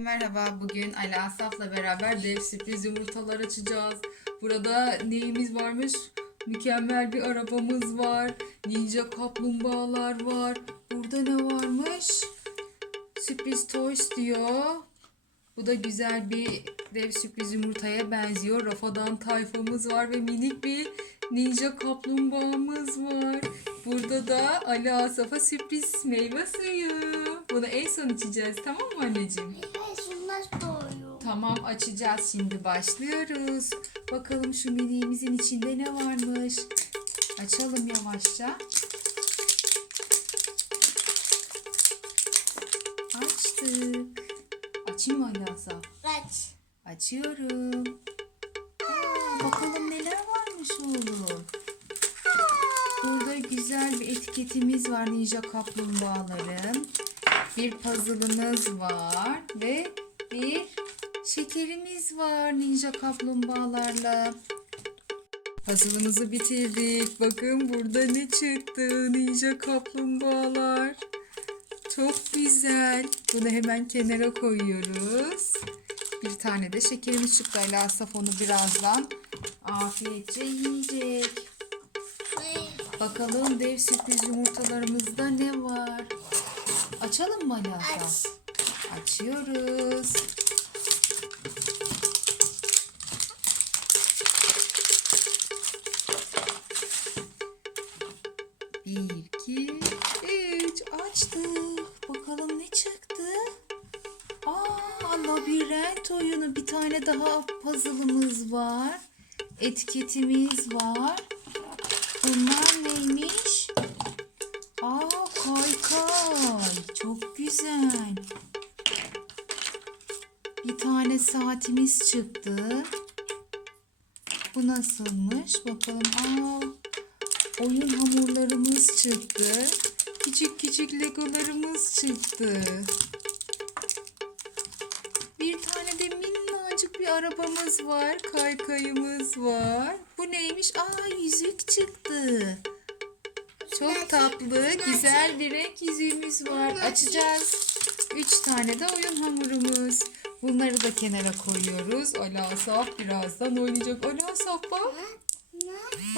Merhaba, bugün Ali Asaf'la beraber dev sürpriz yumurtalar açacağız. Burada neyimiz varmış? Mükemmel bir arabamız var. Ninja kaplumbağalar var. Burada ne varmış? Sürpriz toys diyor. Bu da güzel bir dev sürpriz yumurtaya benziyor. Rafadan tayfamız var ve minik bir ninja kaplumbağamız var. Burada da Ali Asaf'a sürpriz meyve suyu. Bunu en son içeceğiz tamam mı anneciğim? Tamam açacağız şimdi başlıyoruz. Bakalım şu miniğimizin içinde ne varmış. Açalım yavaşça. Açtık. Açayım mı Ali Asaf? Aç. Açıyorum. Aa, bakalım neler varmış oğlum. Burada güzel bir etiketimiz var Ninja Kaplumbağaların. Bir puzzle'ımız var ve bir şekerimiz var Ninja Kaplumbağalarla. Puzzle'ımızı bitirdik. Bakın burada ne çıktı Ninja Kaplumbağalar. Çok güzel. Bunu hemen kenara koyuyoruz. Bir tane de şekerimiz çıktı. Ali Asaf onu birazdan afiyetçe yiyecek. Bakalım dev sürpriz yumurtalarımızda ne var? Açalım mı Ali Asaf? Aç. Açıyoruz. Bir, iki, üç. Açtık. Bakalım ne çıktı? Aa, labirent oyunu. Bir tane daha puzzle'ımız var. Etiketimiz var. Bunlar neymiş? Aa kaykay. Çok güzel. Bir tane saatimiz çıktı. Bu nasılmış? Bakalım. Aa, oyun hamurlarımız çıktı. Küçük küçük legolarımız çıktı. Bir tane de minnacık bir arabamız var. Kaykayımız var. Bu neymiş? Aa yüzük çıktı. Çok tatlı, güzel bir renk yüzüğümüz var. Açacağız. Üç tane de oyun hamurumuz. Bunları da kenara koyuyoruz. Ali Asaf birazdan oynayacak. Ali Asaf bak.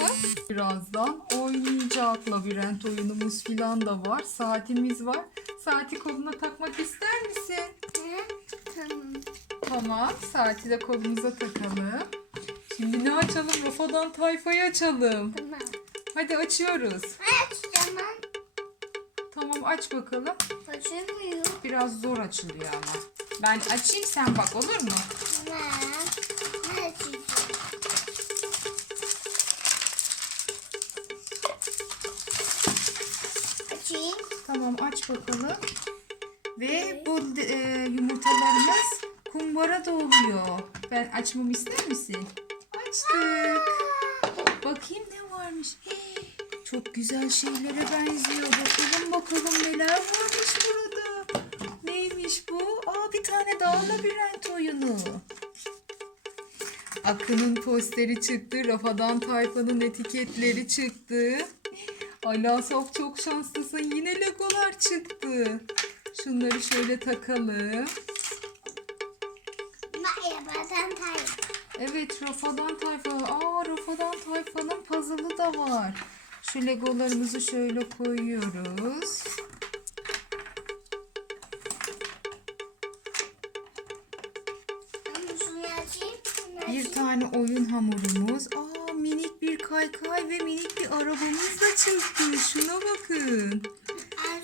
Bak. Birazdan oynayacak. Labirent oyunumuz filan da var. Saatimiz var. Saati koluna takmak ister misin? Hı? Tamam. Tamam. Saati de kolumuza takalım. Şimdi ne açalım? Rafadan tayfayı açalım. Tamam. Hadi açıyoruz. Aç tamam. Tamam aç bakalım. Açılmıyor. Biraz zor açılıyor ama. Ben açayım sen bak olur mu? Açayım. Tamam aç bakalım. Ve bu e, yumurtalarımız kumbara da. Ben açmamı ister misin? Açtık. Bakayım ne varmış. Hey, çok güzel şeylere benziyor. Bakalım bakalım neler varmış burada. Neymiş bu? Aa bir tane daha labirent oyunu. Akın'ın posteri çıktı. Rafadan Tayfa'nın etiketleri çıktı. Ali Asaf çok şanslısın. Yine legolar çıktı. Şunları şöyle takalım. Merhabadan tay. Evet Rafadan Tayfa. Aa Rafadan Tayfa'nın puzzle'ı da var. Şu legolarımızı şöyle koyuyoruz. Bir tane oyun hamurumuz. Aa kaykay ve minik bir arabamız da çıktı. Şuna bakın.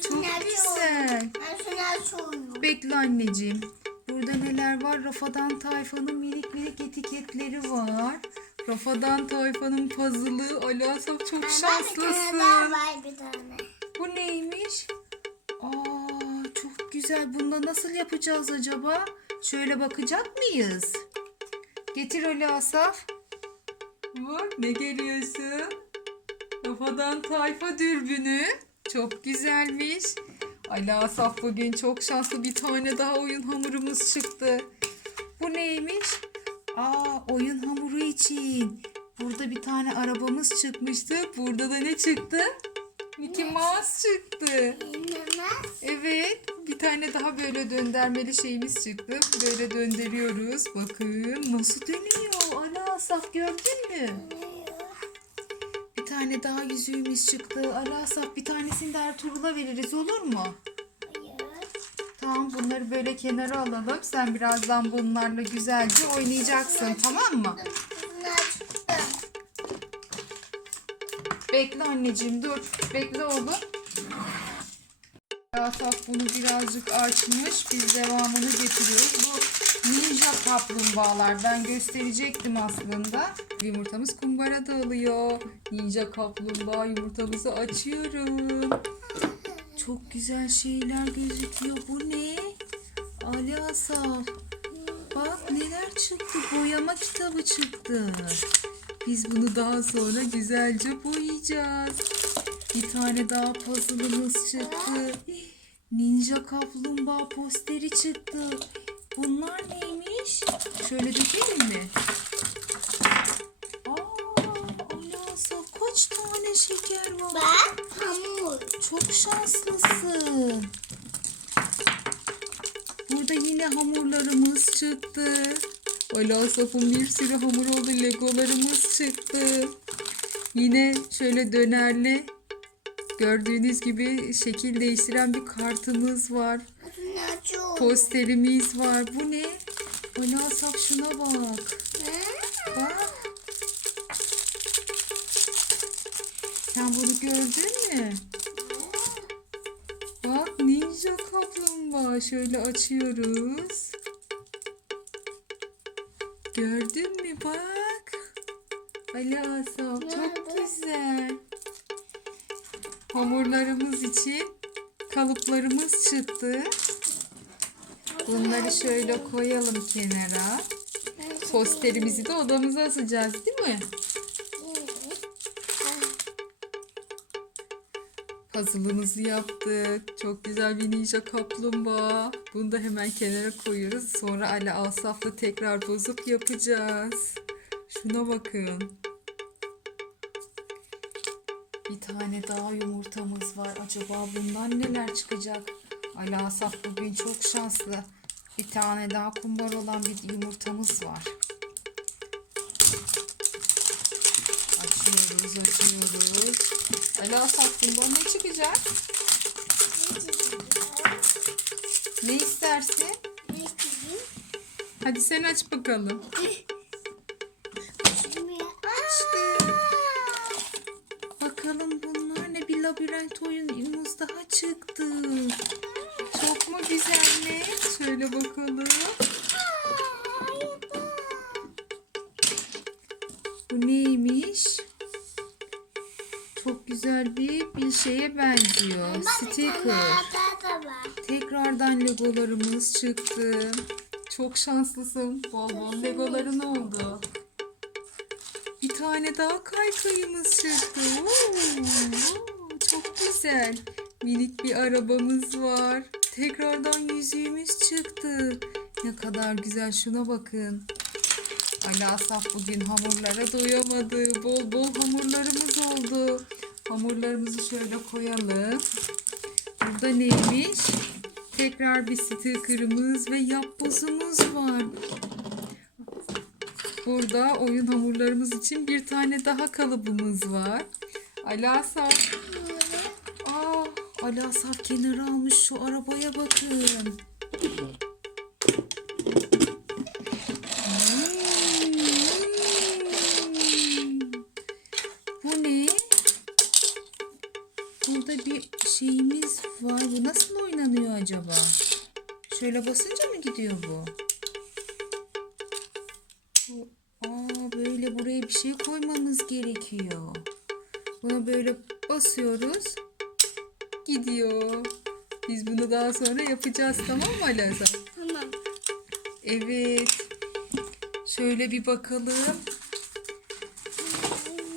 Çok güzel. Bekle anneciğim. Burada neler var? Rafadan Tayfa'nın minik minik etiketleri var. Rafadan Tayfa'nın puzzle'ı. Ali Asaf çok şanslısın. daha var bir tane. Bu neymiş? Aa çok güzel. Bunda nasıl yapacağız acaba? Şöyle bakacak mıyız? Getir Ali Asaf. Bak ne geliyorsun? Rafadan Tayfa dürbünü. Çok güzelmiş. Ali Asaf bugün çok şanslı bir tane daha oyun hamurumuz çıktı. Bu neymiş? Aa oyun hamuru için. Burada bir tane arabamız çıkmıştı. Burada da ne çıktı? Mickey Mouse çıktı. Evet. Bir tane daha böyle döndermeli şeyimiz çıktı. Böyle döndürüyoruz. Bakın nasıl dönüyor. Asaf gördün mü? Bir tane daha yüzüğümüz çıktı. Ala Asaf bir tanesini de Ertuğrul'a veririz olur mu? Tamam bunları böyle kenara alalım. Sen birazdan bunlarla güzelce oynayacaksın tamam mı? Bekle anneciğim dur. Bekle oğlum. Asaf bunu birazcık açmış. Biz devamını getiriyoruz. Bu ninja kaplumbağalar. Ben gösterecektim aslında. Yumurtamız kumbara dağılıyor. Ninja kaplumbağa yumurtamızı açıyorum. Çok güzel şeyler gözüküyor. Bu ne? Ali Asaf. Bak neler çıktı. Boyama kitabı çıktı. Biz bunu daha sonra güzelce boyayacağız. Bir tane daha puzzle'ımız çıktı. Ninja kaplumbağa posteri çıktı. Bunlar neymiş? Şöyle dökelim mi? Kaç tane şeker var? Ben hamur. Çok şanslısın. Burada yine hamurlarımız çıktı. Ali Asaf'ın bir sürü hamur oldu. Legolarımız çıktı. Yine şöyle dönerli gördüğünüz gibi şekil değiştiren bir kartımız var. Posterimiz var. Bu ne? Ali Asaf şuna bak. Bak. Sen bunu gördün mü? Bak ninja kaplumbağa. Şöyle açıyoruz. Gördün mü bak. Ali Asaf çok güzel. Hamurlarımız için kalıplarımız çıktı. Bunları şöyle koyalım kenara. Posterimizi de odamıza asacağız değil mi? Puzzle'ımızı yaptık. Çok güzel bir ninja kaplumbağa. Bunu da hemen kenara koyuyoruz. Sonra Ali Asaf'la tekrar bozup yapacağız. Şuna bakın. Bir tane daha yumurtamız var. Acaba bundan neler çıkacak? Ali Asaf bugün çok şanslı. Bir tane daha kumbar olan bir yumurtamız var. Açıyoruz, açıyoruz. Ali Asaf bundan ne çıkacak? Ne istersin? Hadi sen aç. Bakalım çıktı. Çok mu güzel ne? Şöyle bakalım. Bu neymiş? Çok güzel bir bir şeye benziyor. Sticker. Tekrardan legolarımız çıktı. Çok şanslısın. Bol bol legoların oldu. Bir tane daha kaykayımız çıktı. Oo, çok güzel. Minik bir arabamız var. Tekrardan yüzüğümüz çıktı. Ne kadar güzel şuna bakın. Ali Asaf bugün hamurlara doyamadı. Bol bol hamurlarımız oldu. Hamurlarımızı şöyle koyalım. Burada neymiş? Tekrar bir sticker'ımız ve yapbozumuz var. Burada oyun hamurlarımız için bir tane daha kalıbımız var. Ali Asaf. Ali Asaf kenara almış şu arabaya bakın. Hmm. Bu ne? Burada bir şeyimiz var. Bu nasıl oynanıyor acaba? Şöyle basınca mı gidiyor bu? Aa böyle buraya bir şey koymamız gerekiyor. Bunu böyle basıyoruz. Gidiyor. Biz bunu daha sonra yapacağız tamam mı Ali Hasan? Tamam. Evet. Şöyle bir bakalım.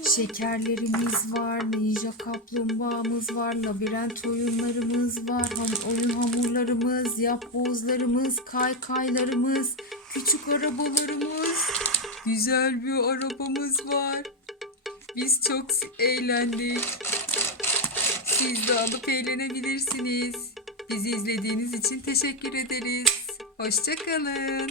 Şekerlerimiz var, ninja kaplumbağamız var, labirent oyunlarımız var, ham- oyun hamurlarımız, yapbozlarımız, kaykaylarımız, küçük arabalarımız, güzel bir arabamız var. Biz çok eğlendik. Siz de alıp eğlenebilirsiniz. Bizi izlediğiniz için teşekkür ederiz. Hoşçakalın.